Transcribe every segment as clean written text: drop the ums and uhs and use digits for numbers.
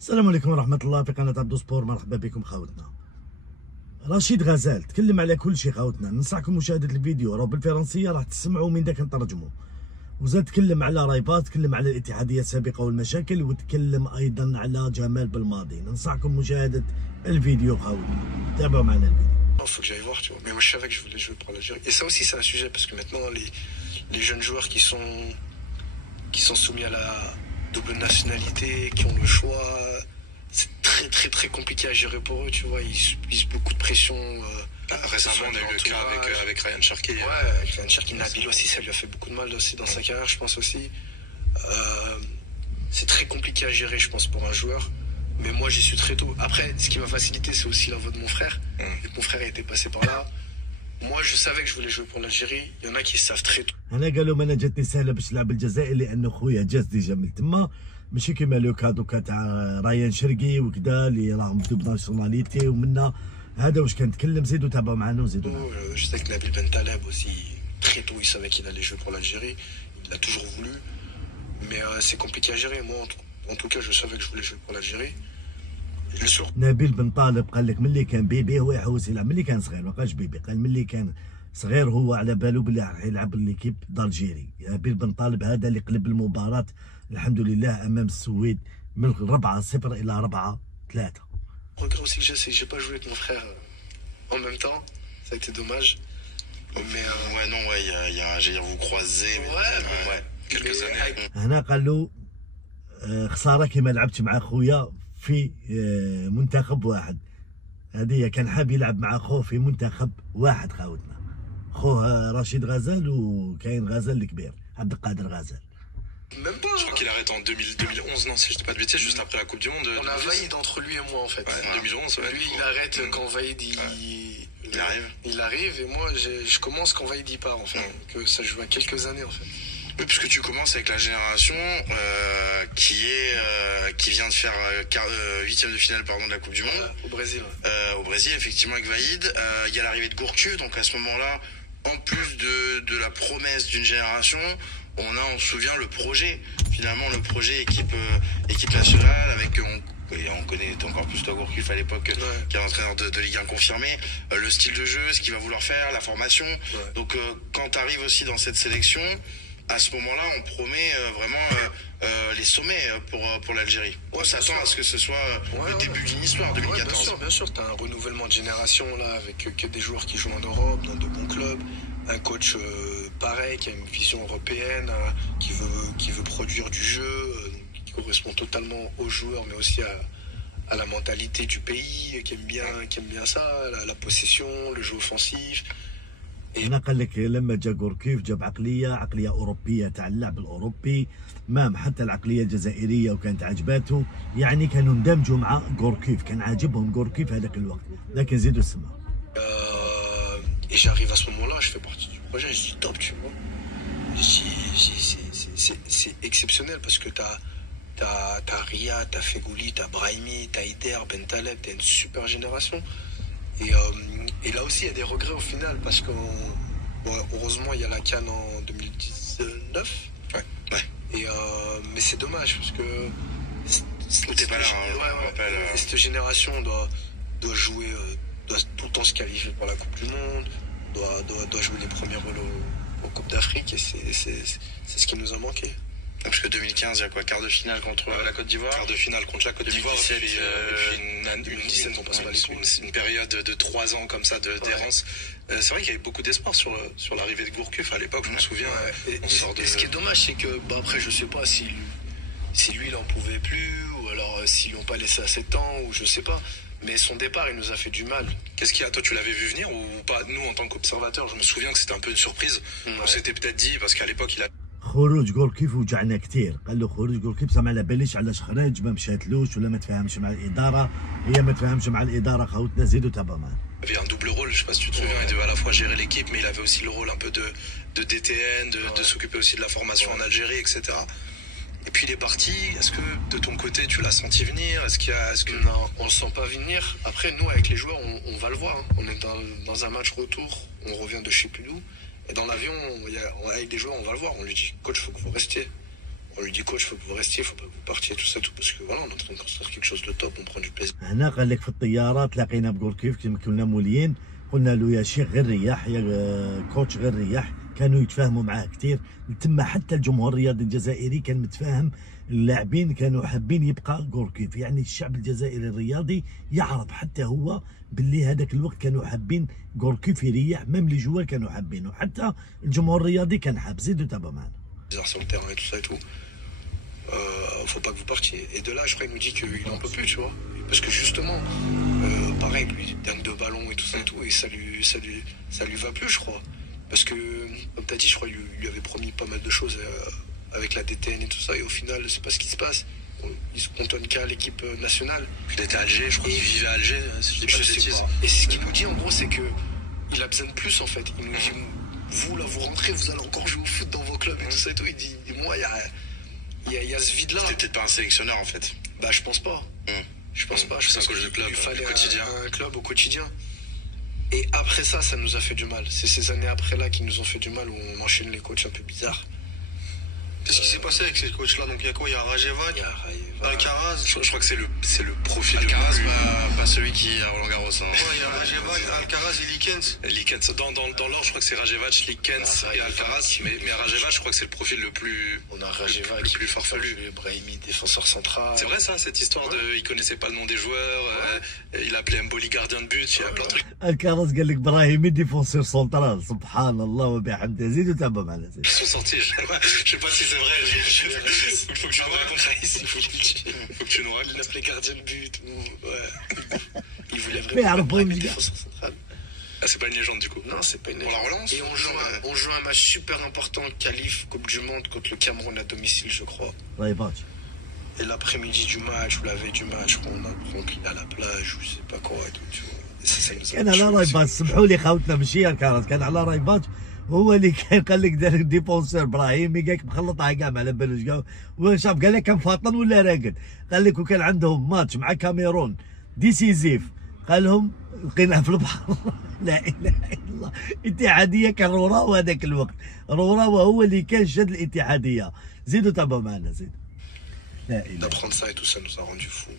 السلام عليكم ورحمة الله في قناة عبدو سبور. مرحبا بكم خاوتنا. رشيد غزال تكلم على كل شيء خاوتنا، ننصحكم مشاهدة الفيديو راهو بالفرنسية راح تسمعوا من داك نترجموا. وزاد تكلم على رايبات، تكلم على الاتحادية السابقة والمشاكل، وتكلم أيضا على جمال بالماضي. ننصحكم مشاهدة الفيديو خاوتنا، تابعوا معنا الفيديو. Il faut que j'aille voir, tu vois. Mais moi, je savais que je voulais jouer pour l'Algérie. Et ça aussi, c'est un sujet, parce que maintenant, les jeunes joueurs qui sont soumis à la double nationalité, qui ont le choix, c'est très compliqué à gérer pour eux, tu vois. Ils subissent beaucoup de pression. Récemment, on a eu le cas avec Ryan Cherki. Ouais, avec Ryan Cherki. Nabil aussi, ça lui a fait beaucoup de mal aussi dans sa carrière, je pense aussi. C'est très compliqué à gérer, je pense, pour un joueur. Mais moi, j'y suis très tôt. Après, ce qui m'a facilité, c'est aussi la voix de mon frère. Vu que mon frère était passé par là. Moi, je savais que je voulais jouer pour l'Algérie. Il y en a qui savent très tôt. أنا قالوا ما أنا جاتني سهلة باش نلعب الجزائر لأن خويا جاز ديجا من تما، ماشي كيما لوكا دوكا تاع رايان شرقي وكذا اللي راهم بدو ناسيوناليتي ومنا. هذا واش كنتكلم. زيدوا تابعوا معنا وزيدوا معنا. Je sais que Nabil Ben Taleb aussi, très tôt, il savait qu'il allait jouer pour l'Algérie. Il l'a toujours voulu. Mais c'est compliqué à gérer. Moi, en tout cas, je savais que je voulais jouer pour l'Algérie. نبيل بن طالب قال لك ملي كان بيبي هو يحوس يلعب، ملي كان صغير ما قالش بيبي، قال ملي كان صغير هو على باله بلي راح يلعب ليكيب دالجيري. نبيل بن طالب هذا اللي قلب المباراة الحمد لله امام السويد من 4-0 الى 4-3. Regret aussi que j'ai, c'est que j'ai pas joué avec mon frère en même temps. Ça a été dommage. Mais ouais, non, ouais, j'allais dire vous croisez. Ouais, quelques années. هنا قال له خسارة كيما لعبت مع خويا في منتخب واحد. هذه كان حاب يلعب مع خوه في منتخب واحد خاوتنا، خوه رشيد غزال وكاين غزال الكبير عبد القادر غزال. Même pas. Je crois qu'il arrête en 2011, non, si je dis pas de bêtises, juste après la Coupe du Monde. On a Vaïd entre lui et moi en fait. Ouais, 2011, ouais. Lui, il arrête quand Vaïd il arrive et moi je commence quand Vaïd part en fait. Que ça joue à quelques années en fait. Oui, puisque tu commences avec la génération qui vient de faire 8e de finale de la Coupe du Monde. Au Brésil. Au Brésil, effectivement, avec Vaïd. Il y a l'arrivée de Gourcuff, donc à ce moment-là, en plus de la promesse d'une génération, on se souvient le projet, finalement le projet équipe nationale, avec on connaît encore plus toi Gourcuff à l'époque, qui est entraîneur de Ligue 1 confirmé, le style de jeu, ce qu'il va vouloir faire, la formation. Donc quand tu arrives aussi dans cette sélection, à ce moment-là, on promet vraiment les sommets pour l'Algérie. On s'attend à ce que ce soit le début d'une histoire, 2014. Bien sûr, tu as un renouvellement de génération là, avec que des joueurs qui jouent en Europe, dans de bons clubs, un coach pareil, qui a une vision européenne, qui veut produire du jeu, qui correspond totalement aux joueurs, mais aussi à la mentalité du pays, qui aime bien ça, la possession, le jeu offensif. هنا قال لك لما جا غوركيف جاب عقليه اوروبيه تاع اللعب الاوروبي، مام حتى العقليه الجزائريه وكانت عجباته، يعني كانوا اندمجوا مع غوركيف، كان عاجبهم غوركيف هذاك الوقت، لكن زيدوا السما. Et j'arrive à ce moment-là, je fais partie du projet, je dis top, tu vois. C'est exceptionnel parce que t'as Riyad, t'as Fegouli, t'as Brahimi, t'as Ider, Ben Taleb, t'as une super génération. Et là aussi, il y a des regrets au final, parce que heureusement, il y a la CAN en 2019. Ouais. Mais c'est dommage, parce que... T'es pas là, et cette génération doit jouer, doit tout le temps se qualifier pour la Coupe du Monde, doit jouer les premiers rôles aux Coupes d'Afrique, et c'est ce qui nous a manqué. Parce que 2015, il y a quoi? Quart de finale contre la Côte d'Ivoire. Quart de finale contre la Côte d'Ivoire. Et puis une période de 3 ans comme ça d'errance. C'est vrai qu'il y avait beaucoup d'espoir sur l'arrivée de Gourcuff à l'époque, je me souviens. Et ce qui est dommage, c'est que après, je sais pas si lui il en pouvait plus, ou alors s'ils l'ont pas laissé assez de temps, ou je sais pas. Mais son départ, il nous a fait du mal. Qu'est-ce qu'il y a? Toi, tu l'avais vu venir ou pas? Nous, en tant qu'observateurs, je me souviens que c'était un peu une surprise. On s'était peut-être dit, parce qu'à l'époque, il a... خروج غوركيف وجعنا كثير. قال له خروج غوركيف ما على باليش علاش خرج، ما مشاتلوش ولا ما تفاهمش مع الاداره، هي ما تفاهمش مع الاداره خاوتنا. زيدوا تابعوا معنا. Il avait un double rôle, je sais pas si tu te souviens, il devait à la fois gérer l'équipe, mais il avait aussi le rôle un peu de DTN, de s'occuper aussi de la formation en Algérie, etc. Et puis il est parti. Est-ce que de ton côté tu l'as senti venir? Non, on le sent pas venir. Après, nous avec les joueurs, on va le voir. On est dans un match retour, on revient de je sais plus d'où. Et dans l'avion, avec des joueurs, on va le voir. On lui dit, coach, il faut que vous restiez. On lui dit coach, faut que vous restiez, faut pas que vous partiez, tout ça, tout, parce que voilà, on est en train de construire quelque chose de top, on prend du plaisir. هنا قال لك في الطياره تلاقينا بغوركيف كما كنا موليين، قلنا له يا شيخ غير رياح، يا كوتش غير رياح. كانوا يتفاهموا معاه كثير، تما حتى الجمهور الرياضي الجزائري كان متفاهم، اللاعبين كانوا حابين يبقى غوركيف، يعني الشعب الجزائري الرياضي يعرف حتى هو باللي هذاك الوقت كانوا حابين غوركيف يريح، ميم لي جوار كانوا حابينه، حتى الجمهور الرياضي كان حاب. زيدوا تابعوا معنا. Sur le terrain et tout ça et tout. Faut pas que vous partiez. Et de là, je crois qu'il nous dit qu'il en peut plus, tu vois. Parce que justement, pareil, lui, il dingue de ballon et tout ça et tout, et ça lui va plus, je crois. Parce que, comme tu as dit, je crois qu'il lui avait promis pas mal de choses avec la DTN et tout ça, et au final, c'est pas ce qui se passe. Il se cantonne qu'à l'équipe nationale. Puis il était à Alger, je crois qu'il vivait à Alger, si je dis pas de bêtises. Et ce qu'il nous dit, en gros, c'est que il a besoin de plus, en fait. Il nous dit, vous, là, vous rentrez, vous allez encore jouer au foot dans vos clubs et tout ça et tout. Il dit moi, il y a ce vide-là. C'était peut-être pas un sélectionneur, en fait. Bah, je pense pas. Je pense pas. C'est un coach de club, il fallait au quotidien. Un club au quotidien. Et après ça, ça nous a fait du mal. C'est ces années après-là qui nous ont fait du mal, où on enchaîne les coachs un peu bizarres. Qu'est-ce qui s'est passé avec ces coachs-là? Donc il y a quoi? Il y a Rajevac, Alcaraz. Je crois que c'est le profil Alcaraz, pas celui qui est à Roland Garros. Hein. Ouais, il y a Rajevac, Alcaraz et Likens. Likens. Dans l'ordre, je crois que c'est Rajevac, Likens et Alcaraz. Mais Rajevac, je crois que c'est le profil le plus. On a Rajevac, le plus farfelu. Brahimi, défenseur central. C'est vrai ça, cette histoire de. Il connaissait pas le nom des joueurs. Il appelait Mboli gardien de but. Il y a plein de trucs. Alcaraz قال لك براهيمي ديفونسور سنترال، سبحان الله وبحمده. زيدوا تابعوا معنا. Ils sont sortis. Je sais pas si c'est vrai. Il faut que tu nous racontes ici. Faut que tu nous racontes. Il l'appelait gardien de but. Ouais. Il voulait Mais vraiment alors, être défenseur central. Ah, c'est pas une légende du coup. Non, c'est pas une Pour la relance. Et on joue un match super important, qualif, Coupe du Monde, contre le Cameroun à domicile, je crois. رايبات. Et l'après-midi du match, ou la veille du match, on apprend qu'il est à la plage, ou je sais pas quoi, et tout, tu vois. Et ça nous a كان على رايبات، سمحوا لي خاوتنا ماشي الكاراس، كان على رايبات. هو اللي كان قال لك دار ديفونسور براهيمي، قال لك مخلطها كاع ما على بالوش كاع، وشاف قال لك كان فاطن ولا راقد، قال لك وكان عندهم ماتش مع كاميرون ديسيزيف، قال لهم لقيناه في البحر. لا اله الا الله. الاتحاديه كان روراوا هذاك الوقت، روراوا هو اللي كان شاد الاتحاديه. زيدوا تابعوا معنا زيد. لا اله. D'apprendre ça et tout, ça nous a rendu fous.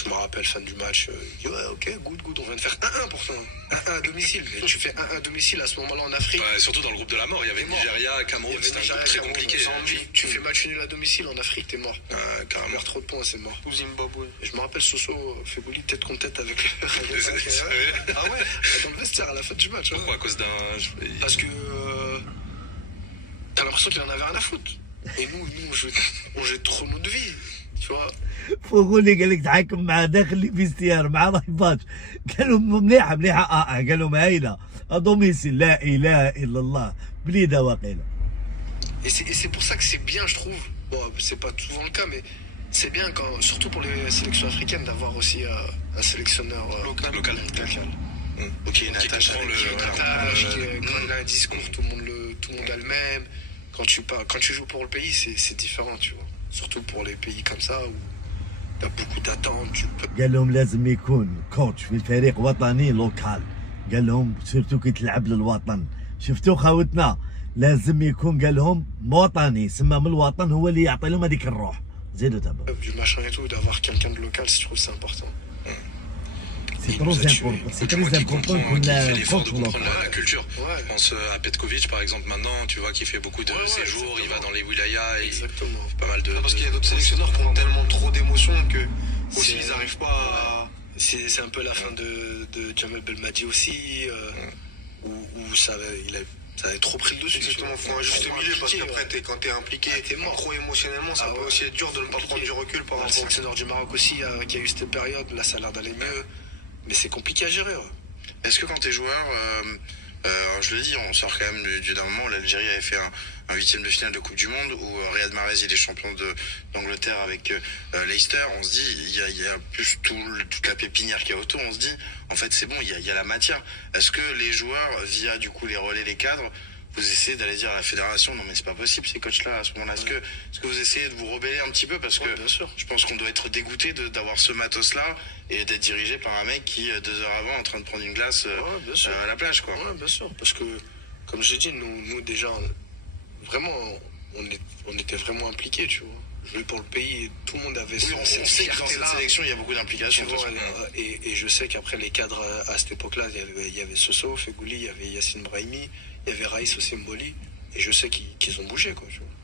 Je me rappelle, fin du match, il dit ouais, ok, good, on vient de faire 1-1 pourtant. 1-1 à domicile. Et tu fais 1-1 à domicile à ce moment-là en Afrique. Ouais, surtout dans le groupe de la mort, il y avait Nigeria, Cameroun, c'était un groupe très compliqué. Tu fais match nul à domicile en Afrique, t'es mort. Carrément. Trop de points, c'est mort. Ou Zimbabwe. Et je me rappelle Soso fait bouli tête contre tête avec le. Ah ouais? Dans le vestiaire à la fin du match. Pourquoi? À cause d'un. Parce que t'as l'impression qu'il en avait rien à foutre. Et nous on jouait trop notre vie, tu vois. فوقولي قال لك تحكم مع داخل الفيستيار مع رايبات، قالوا مليحه مليحه. قال لهم هايله دوميسيل. لا اله الا الله. بليده واقيله. Et c'est pour ça que c'est bien, je trouve. Bon, c'est pas souvent le cas, mais c'est bien quand, surtout pour les sélections africaines, d'avoir aussi un sélectionneur local. Ok, une attache avec quand il a un discours, tout le monde a le même. Quand tu joues pour le pays, c'est différent, tu vois. Surtout pour les pays comme ça où t'as beaucoup d'attentes, tu peux. قال لهم لازم يكون كوتش في الفريق وطني لوكال، قال لهم سيرتو كي تلعب للوطن. شفتوا خاوتنا لازم يكون قال لهم وطني، سما من الوطن هو اللي يعطي لهم هذيك الروح. زيدوا تابعوا. Du machin et tout, d'avoir quelqu'un de local, je trouve c'est important. C'est très important qu'on fait l'effort de a comprendre la culture. Ouais. Je pense à Petkovic par exemple maintenant, tu vois, qui fait beaucoup de séjours, il va dans les wilayas, et Exactement. il fait pas mal de. Parce qu'il y a d'autres sélectionneurs qui ont tellement trop d'émotions que aussi ils n'arrivent pas à. C'est un peu la fin de Jamel Belmadi aussi, où ça avait trop pris le dessus. Exactement, il faut un juste milieu parce qu'après, quand t'es impliqué trop émotionnellement, ça peut aussi être dur de ne pas prendre du recul par rapport. Le sélectionneur du Maroc aussi, qui a eu cette période, là ça a l'air d'aller mieux, mais c'est compliqué à gérer. Ouais. Est-ce que quand t'es joueur, je le dis, on sort quand même d'un moment où l'Algérie avait fait un huitième de finale de Coupe du Monde, où Riyad Mahrez il est champion d'Angleterre avec Leicester. On se dit, il y a plus toute la pépinière qui est autour. On se dit, en fait c'est bon, il y a la matière. Est-ce que les joueurs, via du coup les relais, les cadres, vous essayez d'aller dire à la fédération non mais c'est pas possible ces coachs là à ce moment-là, est-ce que vous essayez de vous rebeller un petit peu parce que bien sûr. je pense qu'on doit être dégoûté d'avoir ce matos là et d'être dirigé par un mec qui 2 heures avant est en train de prendre une glace à la plage quoi. Ouais, bien sûr, parce que comme j'ai dit, nous déjà vraiment on était vraiment impliqués, tu vois. Jouer pour le pays, et tout le monde avait Oui, on sait que dans cette sélection, il y a beaucoup d'implications. Et je sais qu'après les cadres à cette époque-là, il y avait Soso, Fegouli, il y avait Yassine Brahimi, il y avait Raïs Osimboli, et je sais qu'ils ont bougé, quoi, tu vois.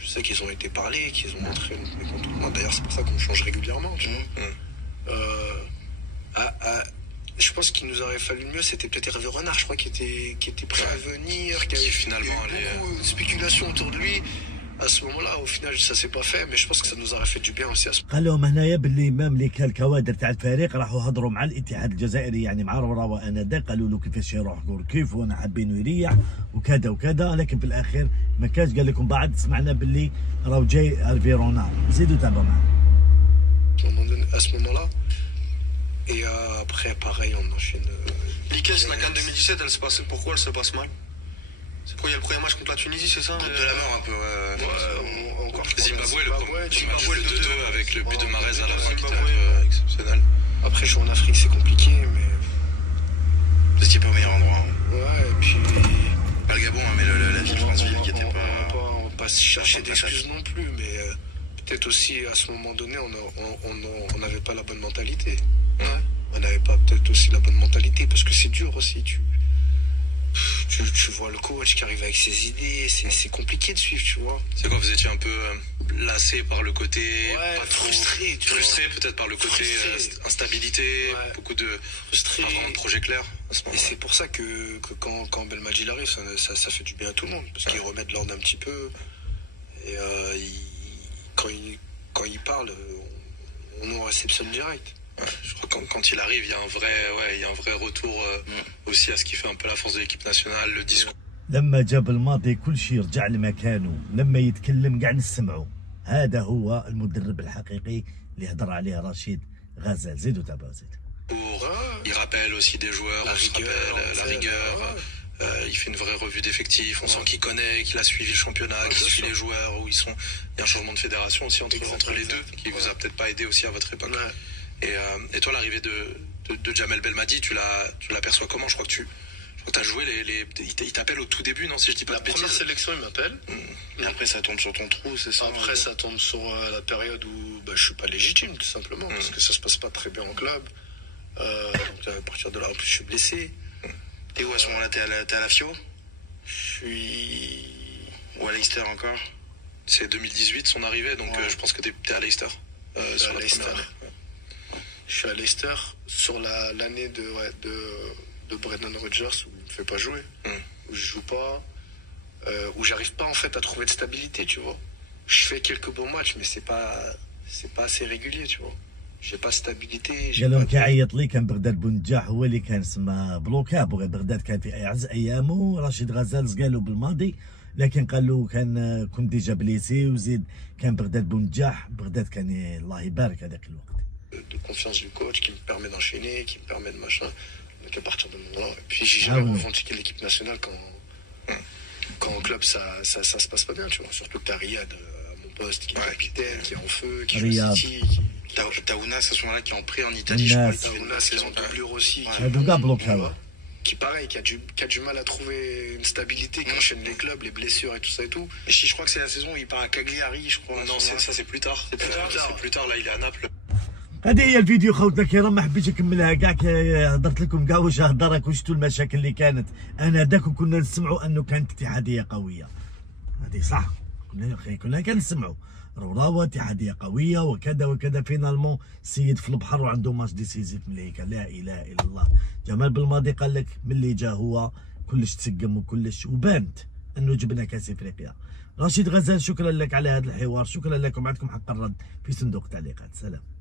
Je sais qu'ils ont été parlés, qu'ils ont montré le mécontentement. D'ailleurs, c'est pour ça qu'on change régulièrement, tu vois. Je pense qu'il nous aurait fallu mieux, c'était peut-être Hervé Renard, je crois, qui était prêt à venir, qui avait finalement beaucoup de spéculations autour de lui. À ce moment-là, au final, ça s'est pas fait, mais je pense que ça nous aurait fait du bien aussi à ce moment. قال لهم هنايا باللي مملك الكوادر تاع الفريق راحوا هضروا مع الاتحاد الجزائري يعني مع الروراوه انذاك قالوا له كيفاش يروح كيف وانا حابينه يريح وكذا وكذا، لكن في الاخير ما كانش. قال لكم بعد سمعنا باللي راهو جاي هيرفي رونار. زيدوا تابعوا معنا. À ce moment-là. Et après, pareil, on enchaîne. L'IKES, la CAN 2017, pourquoi elle se passe mal? C'est pourquoi il y a le premier match contre la Tunisie, c'est ça? De la mort un peu, ouais. Encore Zimbabwe, le match de 2-2 avec le but de Mahrez à la fin qui était un Zimbabwe. peu exceptionnel. Après, jouer en Afrique, c'est compliqué, mais. Vous étiez pas au meilleur endroit. Ouais, et puis. Pas le Gabon, hein, mais la ville Franceville qui était pas. On va pas chercher d'excuses non plus, mais peut-être aussi à ce moment donné, on n'avait pas la bonne mentalité. Ouais. On n'avait pas peut-être aussi la bonne mentalité, parce que c'est dur aussi. Tu vois le coach qui arrive avec ses idées, c'est compliqué de suivre, tu vois. C'est quoi, vous étiez un peu lassé par le côté. Ouais, pas trop frustré, tu vois. Frustré peut-être par le côté instabilité, beaucoup de. Frustré. Pas vraiment de projet clair à ce moment-là. Et c'est pour ça que quand Belmadi arrive, ça fait du bien à tout le monde, parce qu'il remet de l'ordre un petit peu. Et quand il parle, on nous réceptionne direct. Ouais, je crois que quand il arrive, il y a un vrai retour aussi à ce qui fait un peu la force de l'équipe nationale, le discours. لما جاب الماضي كل شيء رجع لمكانه، لما يتكلم قاعد نسمعه. هذا هو المدرب الحقيقي اللي هضر عليه رشيد غزال. زيدوا تابعوا زيد. Il rappelle aussi des joueurs, on se rappelle la rigueur. Il fait une vraie revue d'effectifs, on sent qu'il connaît, qu'il a suivi le championnat, qu'il suit les joueurs, où ils sont. Il y a un changement de fédération aussi entre les deux, qui vous a peut-être pas aidé aussi à votre époque. Et toi, l'arrivée de Djamel Belmadi, tu l'aperçois comment? Je crois que tu as joué il t'appelle au tout début, non? Si je dis pas de bêtises. La première sélection, il m'appelle. Et après, ça tombe sur ton trou, c'est ça? Après, ça tombe sur la période où je suis pas légitime, tout simplement, parce que ça se passe pas très bien en club. Donc à partir de là, en plus, je suis blessé. T'es où à ce moment-là? T'es à la FIO? Je suis. Ou à Leicester encore? C'est 2018 son arrivée, donc je pense que t'es à Leicester. Sur la Leicester. première année. Je suis à Leicester sur l'année de Brendan Rodgers où il ne me fait pas jouer, où je joue pas, où j'arrive pas en fait à trouver de stabilité, tu vois. Je fais quelques bons matchs, mais c'est pas assez régulier, tu vois. J'ai pas stabilité. قال لهم كيعيط لي كان بغداد بونجاح هو اللي كان سما بلوكاب، بغداد كان في اعز ايامه. رشيد غزال قالوا بالماضي، لكن قال له كنت ديجا بليسي، وزيد كان بغداد بونجاح. بغداد كان الله يبارك هذاك الوقت. De confiance du coach qui me permet d'enchaîner, qui me permet de machin. Donc à partir de ce moment-là, et puis j'ai jamais revendiqué l'équipe nationale quand au club ça se passe pas bien, tu vois. Surtout que t'as Riyad à mon poste qui est capitaine, qui est en feu, qui joue City. T'as Ounas à ce moment-là qui est en prêt en Italie, je crois. Ounas qui est en doublure aussi. Qui pareil, qui a du mal à trouver une stabilité, qui enchaîne les clubs, les blessures et tout ça et tout. Et je crois que c'est la saison où il part à Cagliari, je crois. Non, ça c'est plus tard. C'est plus tard, là il est à Naples. هذه هي الفيديو خوتنا الكرام، ما حبيتش نكملها كاع. هضرت لكم كاع واش هضرك وشفتوا المشاكل اللي كانت. انا داك كنا نسمعوا انه كانت اتحاديه قويه، هذه صح، كنا كنسمعوا روراوه اتحاديه قويه وكذا وكذا. فينالمون السيد في البحر وعنده ماتش ديسيزيف مليكا. لا اله الا الله. جمال بالماضي قال لك ملي جا هو كلش تسقم وكلش، وبانت انه جبنا كاس افريقيا. رشيد غزال شكرا لك على هذا الحوار، شكرا لكم. عندكم حق الرد في صندوق التعليقات. سلام.